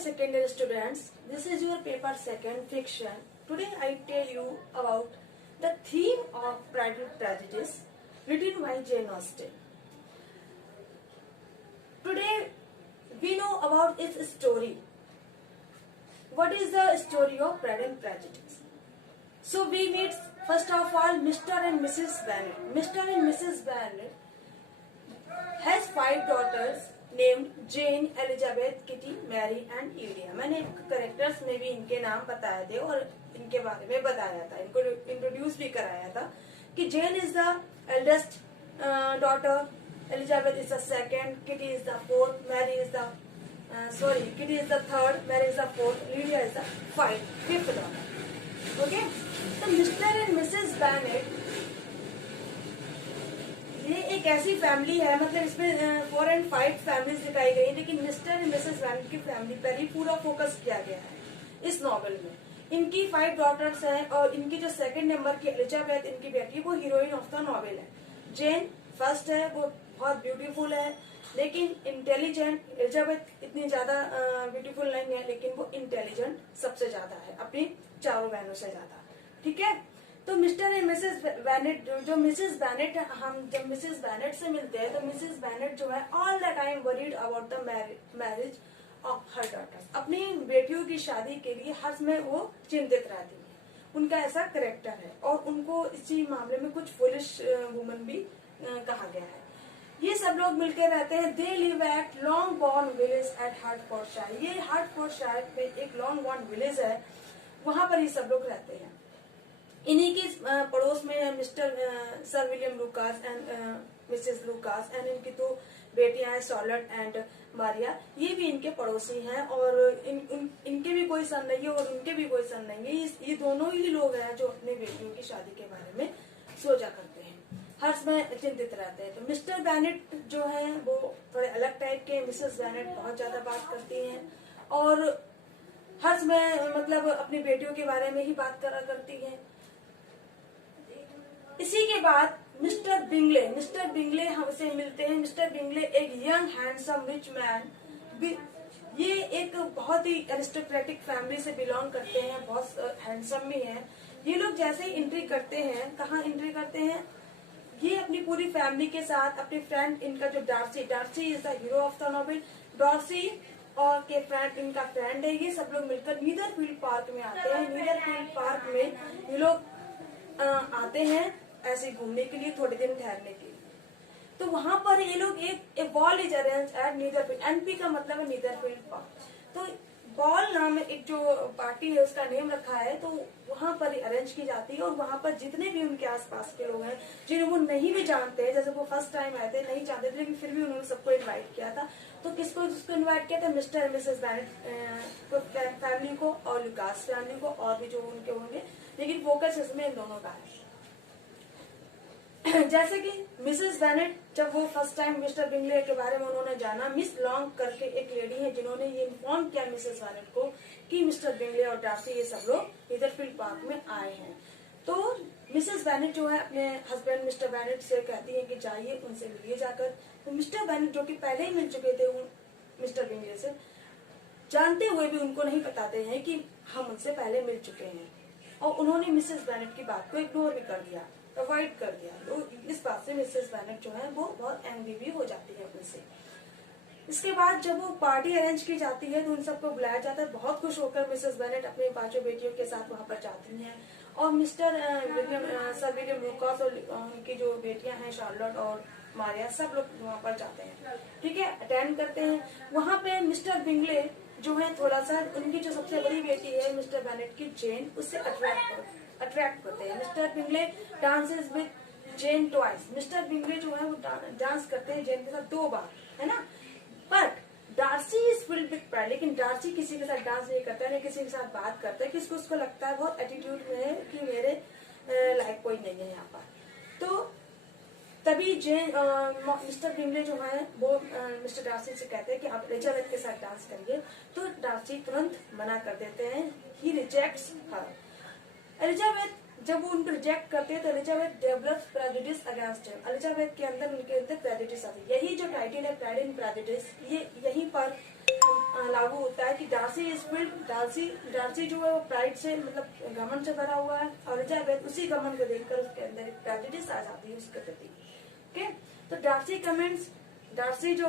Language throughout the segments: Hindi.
second year students, this is your paper second fiction. Today I tell you about the theme of Pride and Prejudice written by Jane Austen. Today we know about its story. What is the story of Pride and Prejudice? So we meet first of all Mr. and Mrs. Bennet. Mr. and Mrs. Bennet has 5 daughters named Jane, Elizabeth, Kitty, Mary and Lydia. मैंने कैरेक्टर्स में भी इनके नाम बताए थे और इनके बारे में बताया था, इनको इंट्रोड्यूस भी कराया था कि Jane is the eldest daughter, Elizabeth is the second, Kitty is the fourth, Mary is the Kitty is the third, Mary is the fourth, Lydia is the fifth daughter. Okay, तो मिस्टर एंड मिसेस बैनेट ये एक ऐसी फैमिली है, मतलब इसमें 4 और 5 फैमिलीज दिखाई गई, लेकिन मिस्टर एंड मिसेस बैनेट की फैमिली पर ही पूरा फोकस किया गया है इस नॉवेल में. इनकी 5 डॉटर्स हैं और इनकी जो सेकंड नंबर की एलिजाबेथ इनकी बेटी वो हीरोइन ऑफ द नॉवेल है. जेन फर्स्ट है, वो बहुत ब्यूटीफुल है लेकिन इंटेलिजेंट. एलिजाबेथ इतनी ज्यादा ब्यूटीफुल नहीं है लेकिन वो इंटेलिजेंट सबसे ज्यादा है अपनी चारों बहनों से ज्यादा. ठीक है, तो मिस्टर एंड मिसेस बैनेट, जो मिसेस बैनेट, हम जब मिसेस बैनेट से मिलते हैं तो मिसेस बैनेट जो है all the time worried about the marriage of her daughters. अपनी बेटियों की शादी के लिए हर समय वो चिंतित रहती है. उनका ऐसा करेक्टर है और उनको इसी मामले में कुछ फुलिश वुमन भी कहा गया है. ये सब लोग मिलकर रहते हैं. They live at Longbourn village at Hertfordshire. ये हार्टफोर्डशायर में एक लॉन्गबॉर्न विलेज है, वहां पर ये सब लोग रहते हैं. इन्हीं के पड़ोस में mister sir William Lucas and Mrs Lucas and इनकी 2 बेटियां हैं, शॉर्लेट एंड मारिया. ये भी इनके पड़ोसी हैं और इनके भी कोई सन नहीं है और उनके भी कोई सन नहीं है. ये दोनों ही लोग हैं जो अपने बेटियों की शादी के बारे में सोचा करते हैं, हर समय चिंतित रहते हैं. तो मिस्टर बैनेट जो है वो थोड़े अलग टाइप के. मिसेस बैनेट बहुत ज्यादा बात करती हैं और हर समय मतलब अपनी बेटियों के बारे में ही बात करा करती हैं. इसी के बाद मिस्टर बिंगले हमसे मिलते हैं. मिस्टर बिंगले एक यंग हैंडसम रिच मैन. ये एक बहुत ही एरिस्टोक्रेटिक फैमिली से बिलोंग करते हैं, बहुत हैंडसम भी हैं. ये लोग जैसे ही एंट्री करते हैं, कहाँ एंट्री करते हैं, ये अपनी पूरी फैमिली के साथ अपने फ्रेंड, इनका जो Darcy is the hero of the novel. Darcy और के फ्रेंड, इनका फ्रेंड है. ये सब लोग मिलकर नीदरफील्ड पार्क में आते हैं. नीदरफील्ड पार्क में ये लोग आते हैं ऐसे घूमने के लिए, थोड़े दिन ठहरने के लिए. तो वहां पर ये लोग एक ball is arrange at Netherfield. NP का मतलब है नीदरफील्ड पार्क. तो बॉल नाम एक जो पार्टी है उसका नेम रखा है, तो वहां पर अरेंज की जाती है. और वहां पर जितने भी उनके आसपास के लोग हैं जिन्हें वो नहीं भी जानते हैं, जैसे वो फर्स्ट टाइम आए थे, नहीं जानते थे, लेकिन फिर भी उन्होंने सबको इन्वाइट किया था. तो किसको इन्वाइट किया था? Mr and Mrs Bennet family को और लुकास फैमिली को और भी जो उनके होंगे, लेकिन फोकस इसमें इन दोनों का है. जैसे कि मिसेस बैनेट जब वो फर्स्ट टाइम मिस्टर बिंगले के बारे में उन्होंने जाना, मिस लॉन्ग करके एक लेडी है जिन्होंने ये इन्फॉर्म किया मिसेस बैनेट को कि मिस्टर बिंगले और डार्सी ये सब लोग नीदरफील्ड पार्क में आए हैं. तो मिसेस बैनेट जो है अपने हस्बैंड मिस्टर बैनेट से कहती है कि जाइए उनसे मिलिए जाकर. तो मिस्टर बैनेट जो कि पहले ही मिल चुके थे मिस्टर बिंगले से, जानते हुए भी उनको नहीं बताते हैं कि हम उनसे पहले मिल चुके हैं, और उन्होंने मिसेस बैनेट की बात को इग्नोर भी कर दिया, अवॉइड कर दिया. तो इस बात से मिसेस बैनेट जो है वो बहुत एंग्री भी हो जाती है उनसे. इसके बाद जब वो पार्टी अरेंज की जाती है तो उन सबको बुलाया जाता है. बहुत खुश होकर मिसेस बैनेट अपनी 5 बेटियों के साथ वहां पर जाती हैं और मिस्टर सर विलियम लुकास और उनकी जो बेटियां हैं शार्लोट और मारिया, सब लोग वहां पर जाते हैं. ठीक है, अटेंड करते हैं. वहां पे मिस्टर बिंगले जो है थोड़ा सा उनकी जो सबसे बड़ी बेटी है मिस्टर बैनेट की जेन, उससे अट्रैक्ट करते हैं. Mr Bingley dances with Jane twice. Mr Bingley जो है वो डांस करते हैं जेन के साथ 2 बार, है ना. But Darcy is filled with pride. लेकिन डार्सी किसी के साथ डांस नहीं करता है, नहीं किसी के साथ बात करता है, किसको उसको लगता है बहुत एटीट्यूड में है कि मेरे लाइक कोई नहीं है यहाँ पर. तो तभी मिस्टर बिंगले जो है वो मिस्टर डार्सी से कहते हैं कि आप एलिजाबेथ के साथ डांस करिए. तो डार्सी तुरंत मना कर देते हैं. ही रिजेक्ट्स हर. एलिजाबेथ जब वो उनको रिजेक्ट करते हैं तो Elizabeth develops prejudice against him. Elizabeth के अंदर उनके अंदर प्रेजुडिस आती है. यही जो टाइटल है प्राइड एंड प्रेजुडिस, ये यहीं पर लागू होता है कि डार्सी इज फिल्ड, डार्सी जो है वो प्राइड से मतलब घमंड से भरा हुआ है, और एलिजाबेथ उसी घमंड को देखकर उसके अंदर एक प्रेजुडिस आ जाती है उसके प्रति। ओके, तो डार्सी कमेंट्स, डार्सी जो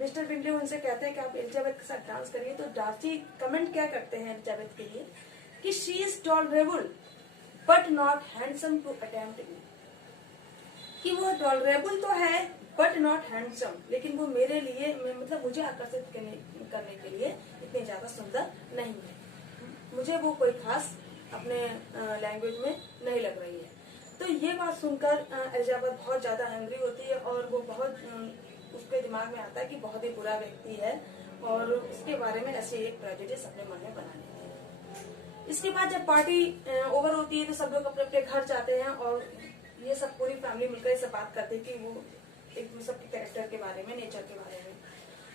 मिस्टर बिंगले उनसे कहते हैं कि आप एलिजाबेथ के साथ डांस करिए, तो डार्सी कमेंट क्या करते हैं एलिजाबेथ के लिए कि she is tolerable but not handsome to attempt me, कि वो टॉलरेबल तो है बट नॉट हैंडसम, लेकिन वो मेरे लिए मतलब मुझे आकर्षित करने के लिए इतनी ज्यादा सुंदर नहीं है, मुझे वो कोई खास अपने लैंग्वेज में नहीं लग रही है। तो ये बात सुनकर एलिजाबेथ बहुत ज्यादा एंग्री होती है और वो बहुत उसके दिमाग में आता है कि बहुत ही बुरा व्यक्ति है और उसके बारे में ऐसे एक प्रेजुडिस अपने मन में बना लेती है। इसके बाद जब पार्टी ओवर होती है तो सब लोग अपने अपने घर जाते हैं और ये सब पूरी फैमिली मिलकर ये सब बात करते हैं कि वो एक दूसरे के कैरेक्टर के बारे में, नेचर के बारे में।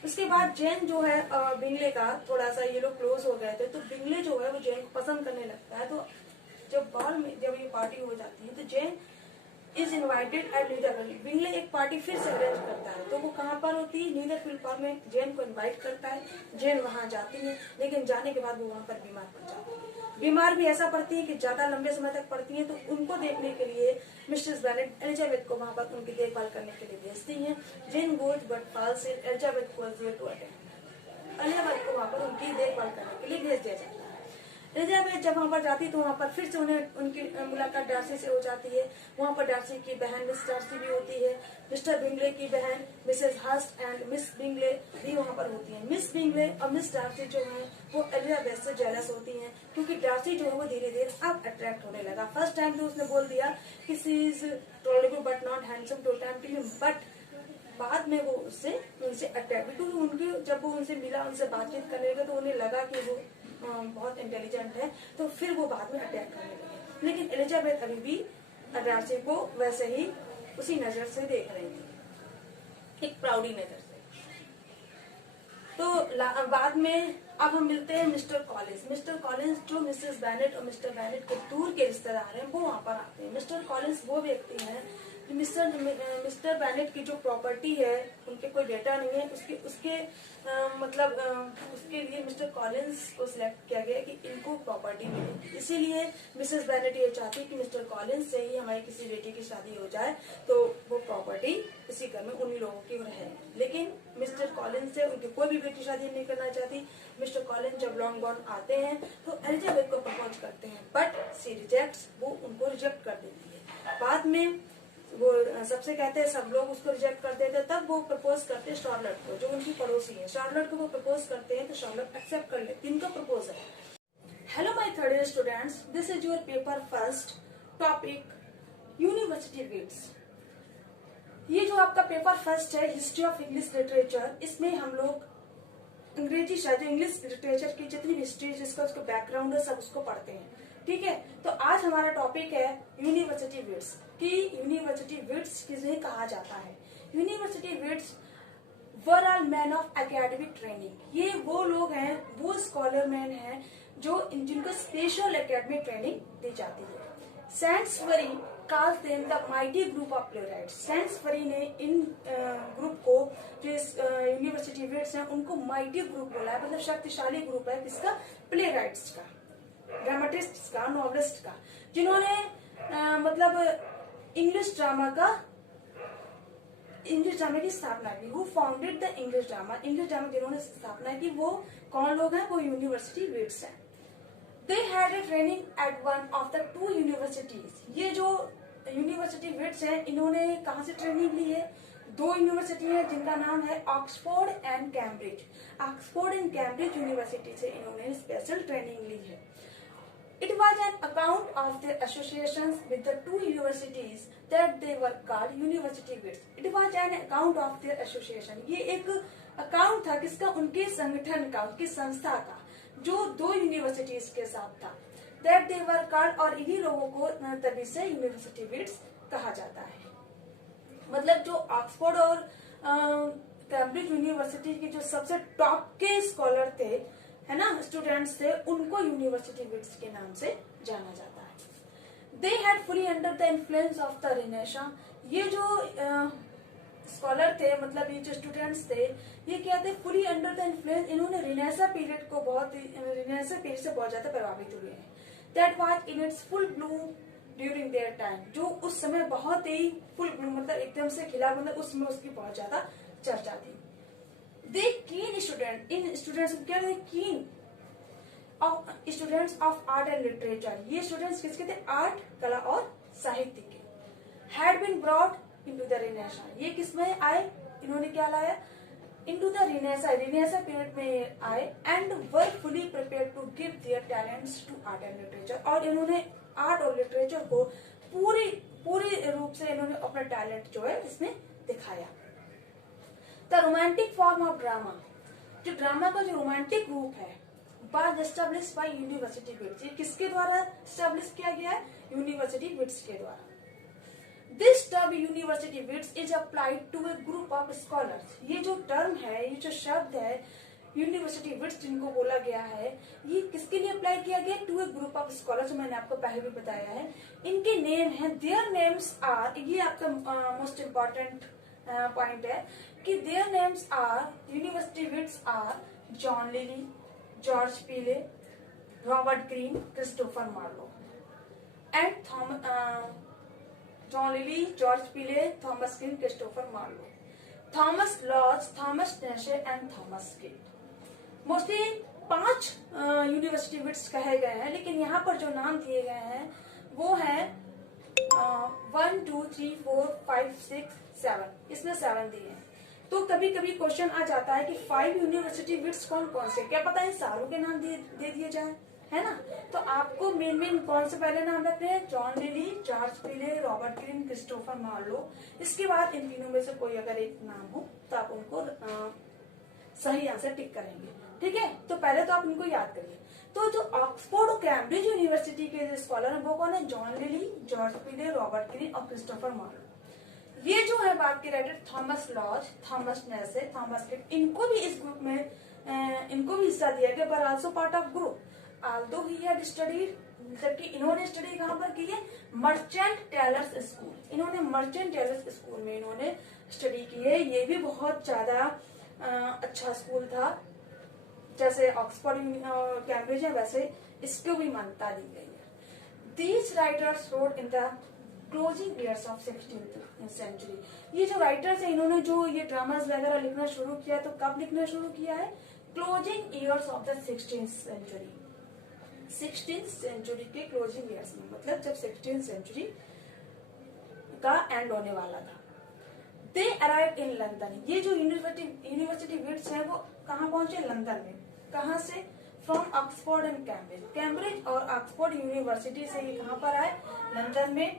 उसके बाद जेन जो है बिंगले का थोड़ा सा ये लोग क्लोज हो गए थे, तो बिंगले जो है वो जेन को पसंद करने लगता है। तो जब बॉल में जब ये पार्टी हो जाती है तो जेन इज इन्वाइटेड एट नीदरफील्ड, बिंगले एक पार्टी फिर से अरेंज करता है। तो वो कहाँ पर होती है? नीदरफील्ड पार्क में जेन को इनवाइट करता है, जेन वहां जाती है, लेकिन जाने के बाद वो वहां पर बीमार पड़ जाती है। बीमार भी ऐसा पड़ती है कि ज्यादा लंबे समय तक पड़ती है, तो उनको देखने के लिए मिस्ट्रेस बेनेट एलिजाबेथ को वहां पर उनकी देखभाल करने के लिए भेजती है। Jane goes but falls in Elizabeth को टू अटेंड, एलिजाबेथ को वहां पर उनकी देखभाल करने के लिए भेज दिया जाता है। एलिजाबेथ जब वहां पर जाती है तो वहां पर फिर से उन्हें उनकी मुलाकात डार्सी से हो जाती है। वहां पर डार्सी की बहन मिस डार्सी भी होती है, मिस्टर बिंगले की बहन Mrs Hearst and miss Bingley भी वहां पर होती है। मिस बिंगले और मिस डार्सी जो है वो एलिजाबेथ से जेलस होती हैं, क्योंकि डार्सी जो है वो धीरे धीरे अब अट्रैक्ट होने लगा। फर्स्ट टाइम तो उसने बोल दिया कि she is tolerable but not handsome to attempt him, but बाद में वो उनसे अट्रैक्ट, क्योंकि उनके जब वो उनसे मिला, उनसे बातचीत करने लगा तो उन्हें लगा कि वो बहुत इंटेलिजेंट है, तो फिर वो बाद में अटैक करने लगे। लेकिन एलिजाबेथ अभी भी डार्सी को वैसे ही उसी नजर से देख रही थी, एक प्राउडी नजर से। तो बाद में अब हम मिलते हैं मिस्टर कॉलिंस। मिस्टर कॉलिंस जो मिसेस बेनेट और मिस्टर बेनेट के दूर के रिश्तेदार हैं वो वहां पर आते हैं। मिस्टर कॉलिंस वो व्यक्ति है मिस्टर बेनेट की जो प्रॉपर्टी है, उनके कोई बेटा नहीं है, उसके उसके लिए मिस्टर कॉलिंस को सिलेक्ट किया गया कि इनको प्रॉपर्टी मिले। इसीलिए मिसेस बेनेट ये चाहती कि मिस्टर कॉलिंस से ही हमारी किसी बेटी की शादी हो जाए तो वो प्रॉपर्टी इसी घर में उन्हीं लोगों की रहे। लेकिन मिस्टर कॉलिंस से उनकी कोई भी बेटी शादी नहीं करना चाहती। मिस्टर कॉलिंस जब लॉन्गबॉर्न आते हैं तो एलिजाबेथ को प्रपोज करते हैं, बट सी रिजेक्ट्स, वो उनको रिजेक्ट कर देती है। बाद में वो सबसे कहते हैं, सब लोग उसको रिजेक्ट कर देते हैं, तब वो प्रपोज करते हैं शार्लट को, जो उनकी पड़ोसी है। शार्लट को वो प्रपोज करते हैं तो शार्लट एक्सेप्ट कर लेती है उनका proposal. Hello my third year students, this is your paper first topic university wits. ये जो आपका पेपर फर्स्ट है हिस्ट्री ऑफ इंग्लिश लिटरेचर, इसमें हम लोग अंग्रेजी शायद इंग्लिश लिटरेचर की जितनी हिस्ट्री जिसका उसका बैकग्राउंड है सब उसको पढ़ते हैं। ठीक है, तो आज हमारा टॉपिक है यूनिवर्सिटी विट्स, कि यूनिवर्सिटी विट्स किसे कहा जाता है। University wits were are man of academic training. ये वो लोग हैं, वो स्कॉलर मैन हैं जिनको स्पेशल एकेडमिक ट्रेनिंग दी जाती है। Saintsbury calls them the mighty group of playwrights. Saintsbury ने इन ग्रुप को, जो यूनिवर्सिटी विट्स हैं, उनको माइटी ग्रुप बोला है, मतलब शक्तिशाली ग्रुप है किसका? प्लेराइट्स का, ड्रामाटिस्ट का, नॉवलिस्ट का, जिन्होंने मतलब इंग्लिश ड्रामा की स्थापना की। Who founded the English drama जिन्होंने स्थापना की वो कौन लोग हैं? वो यूनिवर्सिटी विट्स हैं। They had a training at one of the two universities. ये जो यूनिवर्सिटी विट्स हैं, इन्होंने कहाँ से ट्रेनिंग ली है? दो यूनिवर्सिटी है जिनका नाम है Oxford and Cambridge. Oxford and Cambridge university से इन्होंने स्पेशल ट्रेनिंग ली है। It was an account of their associations with the two universities that they were called university wits. It was an account of their association. ये एक अकाउंट था किसका? उनके संगठन का, उनकी संस्था का, जो दो यूनिवर्सिटीज के साथ था। That they were called, और इन्हीं लोगों को तभी से यूनिवर्सिटी विट्स कहा जाता है। मतलब जो ऑक्सफोर्ड और कैम्ब्रिज यूनिवर्सिटी के जो सबसे टॉप के स्कॉलर थे, है ना, स्टूडेंट्स थे, उनको यूनिवर्सिटी विट्स के नाम से जाना जाता है। They had fully under the influence of the Renaissance. ये जो स्कॉलर टीचर थे, मतलब ये जो स्टूडेंट्स थे, ये क्या थे, फुली अंडर द इन्फ्लुएंस, इन्होंने रिनेसा पीरियड को रिनेसा पीरियड से बहुत ज्यादा प्रभावित हुए हैं। That was in its full Bloom during their time, जो उस समय बहुत ही फुल ब्लूम मतलब एकदम से खिला, मतलब उसमें उसकी बहुत ज्यादा चर्चा थी। दे कीन स्टूडेंट, इन स्टूडेंट्स क्या थे, keen of students of art and literature, ये स्टूडेंट्स किसके थे, आर्ट, कला और साहित्य के, had been brought into the renaissance, ये किसमें आए, इन्होंने क्या लाया, इनटू द रिनेसा पीरियड में आए, and were fully prepared to give their talents to art and literature, और इन्होंने आर्ट और लिटरेचर को पूरी रूप से इन्होंने अपना टैलेंट जो है इसमें दिखाया। The romantic form of drama, जो ड्रामा का जो रोमांटिक रूप है, was establish by university wits, ये किसके द्वारा एस्टेब्लिश किया गया है, यूनिवर्सिटी विट्स के द्वारा। This term university wits is applied to a group of scholars, ये जो टर्म है, ये जो शब्द है यूनिवर्सिटी विट्स जिनको बोला गया है, ये किसके लिए अप्लाई किया गया, to a group of scholars, मैंने आपको पहले भी बताया है। इनके नेम है, देयर नेम्स आर, ये आपका मोस्ट इम्पोर्टेंट पॉइंट है कि their names are, university wits are John Lyly, George Peele, Robert Greene, Christopher Marlowe and John Lyly, George Peele, Thomas Greene, Christopher Marlowe, Thomas Lodge, Thomas Nashe and Thomas Kyd. Mostly 5 university wits कहे गए हैं, लेकिन यहाँ पर जो नाम दिए गए हैं वो है 1 2 3 4 5 6 7, इसमें 7 दिए हैं। तो कभी कभी क्वेश्चन आ जाता है कि 5 यूनिवर्सिटी विट्स कौन कौन से, क्या पता है सारों के नाम दे दिए जाए, है ना। तो आपको मेन कौन से पहले नाम रखने हैं, John Lyly, George Peele, Robert Greene, Christopher Marlowe. इसके बाद इन तीनों में से कोई अगर एक नाम हो तो आप उनको सही आंसर टिक करेंगे, ठीक है। तो पहले तो आप इनको याद करिए। तो जो ऑक्सफोर्ड और कैम्ब्रिज यूनिवर्सिटी के जो स्कॉलर है वो कौन है, John Lyly, George Peele, Robert green और क्रिस्टोफर मार्लो। ये जो है बात के writer Thomas Lodge, Thomas नेसे, Thomas kit, इनको भी इस ग्रुप में इनको भी हिस्सा दिया गया, पर also part of group. Aldous he had studied, जबकि इन्होंने स्टडी कहाँ पर की है, मर्चेंट टेलर्स स्कूल, इन्होंने मर्चेंट टेलर्स स्कूल में इन्होंने स्टडी की है। ये भी बहुत ज्यादा अच्छा स्कूल था, जैसे ऑक्सफोर्ड कैम्ब्रिज है वैसे इसको भी मान्यता दी गई है। These writers wrote in the closing years of 16th century, ये जो राइटर्स है इन्होंने जो ये ड्रामास वगैरह लिखना शुरू किया, तो कब लिखना शुरू किया है, closing years of the 16th century, 16th century के क्लोजिंग ईयर्स में, मतलब जब 16th सेंचुरी का एंड होने वाला था। दे अराइव इन लंदन, ये जो यूनिवर्सिटी विट्स है वो कहाँ पहुंचे, लंदन में। कहाँ से, from Oxford and Cambridge, Cambridge और ऑक्सफोर्ड यूनिवर्सिटी से ये कहाँ पर आए, लंदन में।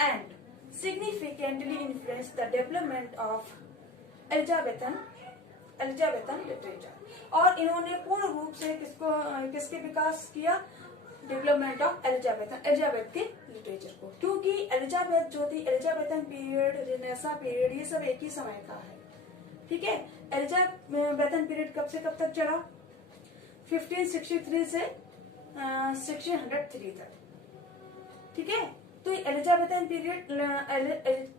And significantly influence the development of Elizabethan literature, और इन्होंने पूर्ण रूप से किसके विकास किया, डेवलपमेंट ऑफ एलिजाबेथ के लिटरेचर को, क्योंकि एलिजाबेथ जो थी, एलिजाबेथन पीरियड, रिनेसा पीरियड, ये सब एक ही समय का है, ठीक है। एलिजाबेथन पीरियड कब से कब तक चला, 1563 से 1603 तक, ठीक है। तो एलिजाबेथन पीरियड,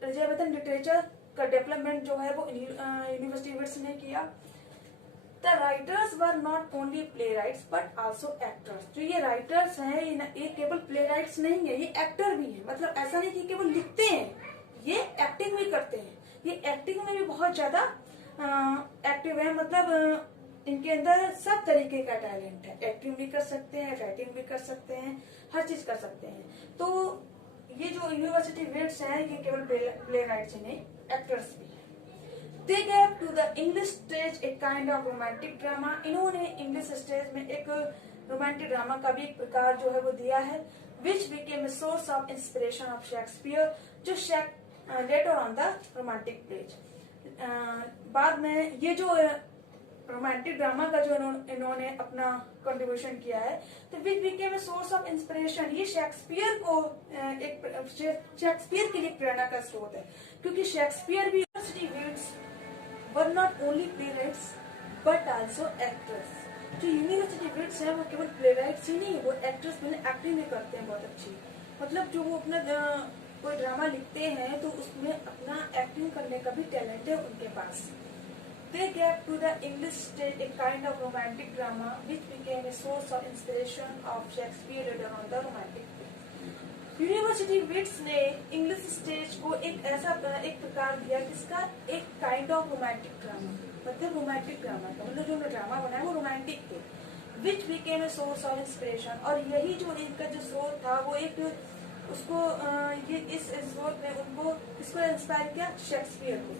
एलिजाबेथन लिटरेचर का डेवलपमेंट जो है वो यूनिवर्सिटी विट्स ने किया। The writers were not only play rights but also actors, जो ये राइटर्स हैं ये केवल प्ले राइट्स नहीं है, ये एक्टर भी है, मतलब ऐसा नहीं कि केवल लिखते हैं, ये एक्टिंग भी करते हैं, ये एक्टिंग में भी बहुत ज्यादा एक्टिव है, मतलब इनके अंदर सब तरीके का टैलेंट है, एक्टिंग भी कर सकते हैं, राइटिंग भी कर सकते हैं, हर चीज कर सकते हैं। तो ये जो यूनिवर्सिटी विट्स हैं ये केवल प्ले राइट्स ही नहीं, एक्टर्स भी हैं। They gave to the English stage a kind of romantic drama, इन्होंने इंग्लिश स्टेज में एक रोमांटिक ड्रामा का भी एक प्रकार जो है वो दिया है, which became a source of inspiration of Shakespeare, जो later on the romantic page, बाद में ये जो रोमांटिक ड्रामा का जो इन्होंने अपना कंट्रीब्यूशन किया है, तो विच became a source of inspiration, ये शेक्सपियर को शेक्सपियर के लिए प्रेरणा का स्रोत है, क्योंकि शेक्सपियर भी were not only play rights but also actors. जो यूनिवर्सिटी विट्स है वो केवल प्ले राइट्स ही नहीं, वो एक्टर्स में एक्टिंग भी करते हैं बहुत अच्छी, मतलब जो वो अपना कोई ड्रामा लिखते हैं तो उसमें अपना एक्टिंग करने का भी टैलेंट है उनके पास। They gave to the English stage a kind of romantic drama which became a source of inspiration of Shakespeare later on the romantic period. University Wits ने इंग्लिश स्टेज को एक ऐसा एक प्रकार दिया जिसका एक काइंड ऑफ रोमांटिक ड्रामा, मतलब रोमांटिक ड्रामा का मतलब जो ड्रामा बनाया वो रोमांटिक थे, which became a source of inspiration. और यही जो इनका जो स्रोत था वो एक उसको ये इस स्रोत ने उनको इसको इंस्पायर किया शेक्सपियर को।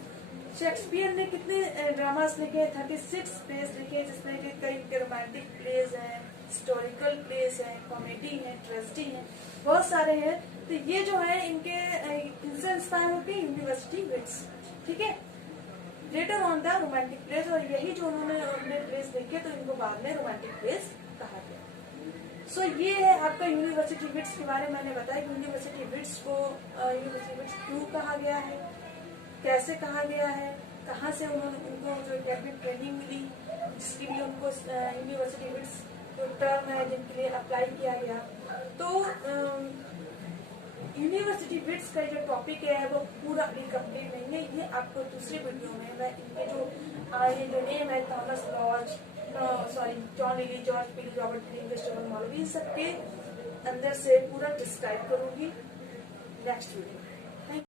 शेक्सपियर ने कितने ड्रामास लिखे, 36 प्लेस लिखे, जिसमें कि कई रोमांटिक प्लेस हैं, हिस्टोरिकल प्लेस हैं, कॉमेडी है, ट्रेजेडी है, बहुत सारे हैं। तो ये जो है इनके इनसे इंस्पायर होती है यूनिवर्सिटी विट्स, ठीक है। Later on the romantic place, और यही जो उन्होंने प्लेस लिखे तो इनको बाद में रोमांटिक प्लेस कहा गया। सो ये है आपका यूनिवर्सिटी विट्स के बारे में मैंने बताया कि यूनिवर्सिटी विट्स को यूनिवर्सिटी विट्स क्यों कहा गया है, कैसे कहा गया है, कहाँ से उनको जो एकेडमिक ट्रेनिंग मिली जिसके लिए उनको यूनिवर्सिटी विट्स जो टर्म है जिनके लिए अप्लाई किया गया। तो यूनिवर्सिटी विट्स का जो टॉपिक है वो पूरा अभी कंप्लीट नहीं है, ये आपको दूसरे वीडियो में मैं इनके ये जो नेम है Thomas Lodge, John Lyly, George पीली, रॉबर्ट ग्रीन, क्रिस्टोफर मॉलवी, सबके अंदर से पूरा डिस्क्राइब करूंगी नेक्स्ट वीडियो।